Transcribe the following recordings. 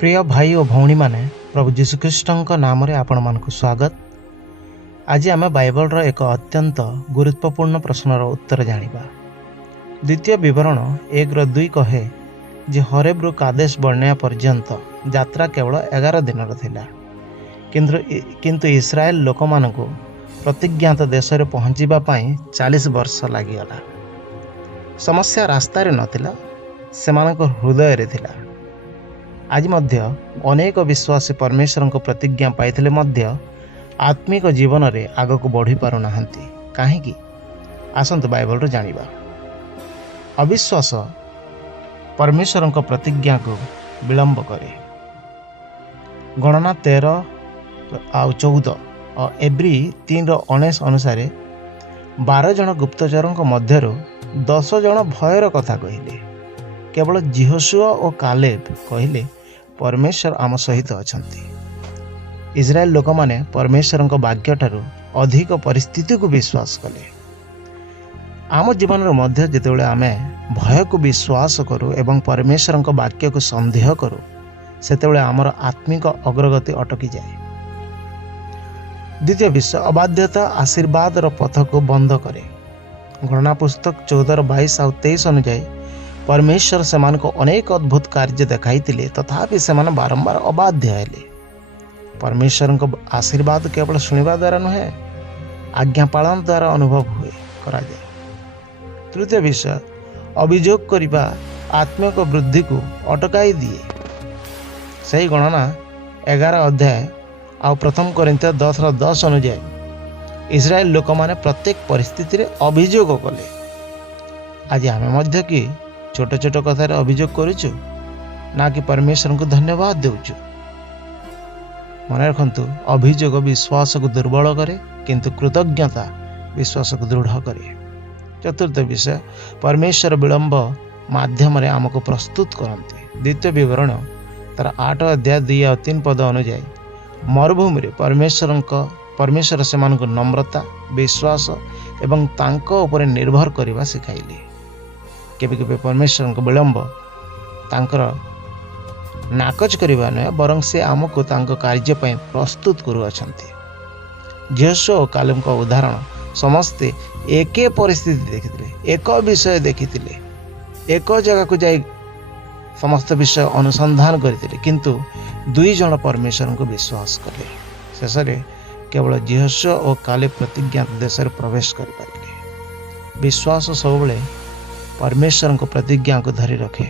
प्रिय भाई और भौणी माने प्रभु जीशुख्रीष्ट नाम आपण मानक स्वागत। आज आम बाइबल एक अत्यंत गुरुत्वपूर्ण प्रश्नर उत्तर जानिबा। द्वितीय विवरण 1:2 कहे जे हरेब्रु कादेश बर्णेया पर्यंत यात्रा केवल 11 दिन थिला, किंतु इस्राएल लोक मानकु प्रतिज्ञात देश में पहुँचवा 40 वर्ष लगिगला। समस्या रास्ता रे नथिला, सेमानक हृदय रे थिला। आज मध्य अनेक विश्वासी परमेश्वर को प्रतिज्ञा पाइथिले मध्य आत्मिक जीवन रे आग को बढ़ी पारु नाहंती। काहेकि आसंतु बाइबल रे जानिबा। अविश्वास परमेश्वर को प्रतिज्ञा को विलंब करे। गणना 13:14 और एब्री 3:19 अनुसार 12 जन गुप्तचरों मध्यरु 10 जन भयर कथा कहले। केवल जिहोशुआ और कालेब कहले परमेश्वर आम सहित अछंती। इस्राएल लोक माने परमेश्वर वाक्य ठारू अधिक परिस्थिति को विश्वास कले। आम जीवन मध्य जितेबाला आमे भय को विश्वास करूँ एवं परमेश्वर वाक्य को संदेह करूँ, सेतेबाला आमर आत्मिक अग्रगति अटकी जाए। द्वितीय विषय, अबाध्यता आशीर्वाद पथ को बंद करे। गणना पुस्तक 14:22 और 23 अनुଯାयी परमेश्वर सेमान को अनेक अद्भुत कार्य देखाई, तथापि सेमान बारंबार अबाध्य हेले। परमेश्वर को आशीर्वाद केवल शुणा द्वारा नुहे, आज्ञा पालन द्वारा अनुभव हुए करा जाए। तृतीय विषय, अभियोग करने आत्मिक वृद्धि को अटकाई दिए। सही गणना 11 अध्याय आ प्रथम कोरिन्थियो 10:10 अनुଯାयी इस्राएल लोक माने प्रत्येक परिस्थिति रे अभियोग कले। आज आमे मध्य कि छोट छोट कथार अभियोग करूचु ना कि परमेश्वर को धन्यवाद देउचु। मन रखंतु, अभियोग विश्वास को दुर्बल करे, किंतु कृतज्ञता विश्वास को दृढ़ करे। चतुर्थ विषय, परमेश्वर विलंब माध्यम रे आमको प्रस्तुत करते। द्वितीय विवरण तार 8:2 और 3 पद अनुଯାयी मरुभूमि रे परमेश्वर से नम्रता, विश्वास एवं तांको ऊपर निर्भर करने सिखाइले। केबे केबे परमेश्वर को विलंब तांकर नाकच करवा नुहे, बरं से आमको तांको कार्य पय प्रस्तुत करुअछंती। जिहोशुआ और कालेब का उदाहरण समस्ते एक परिस्थिति देखिथिले, एक विषय देखिथिले, एक जगह को जाई समस्त विषय अनुसंधान करथिले, किंतु 2 जन परमेश्वर को विश्वास कले। शेष में केवल जिहोशुआ और कालेब प्रतिज्ञात देश में प्रवेश कर पारे। विश्वास सब परमेश्वर को प्रतिज्ञा को धरी रखे।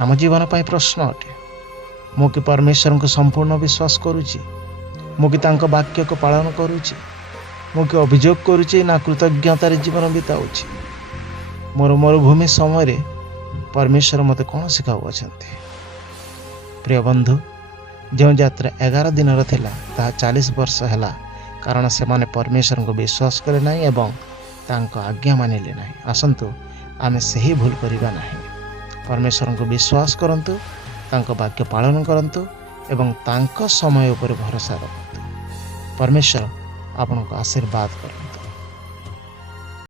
आम जीवन पाई प्रश्न अटे, मु कि परमेश्वर को संपूर्ण विश्वास करुची, मु कि तांको वाक्य को पालन करुची, मु कि अभियोग करुची ना कृतज्ञतार जीवन बिताउची। मोर मरुभूमि समय परमेश्वर मते कौन सिखाऊ अछंती। प्रिय बंधु, जो यात्रा 11 दिन थिला ता 40 वर्ष हैला, कारण से माने परमेश्वर को विश्वास करे नाही एवं तांको आज्ञा मानिले नाही। आसंतु आमे सही भूल करिबा नाही। परमेश्वर को विश्वास करंतु, तांको वाक्य पालन करंतु एवं तांको समय ऊपर भरोसा रखंतु। परमेश्वर आपनको आशीर्वाद करे।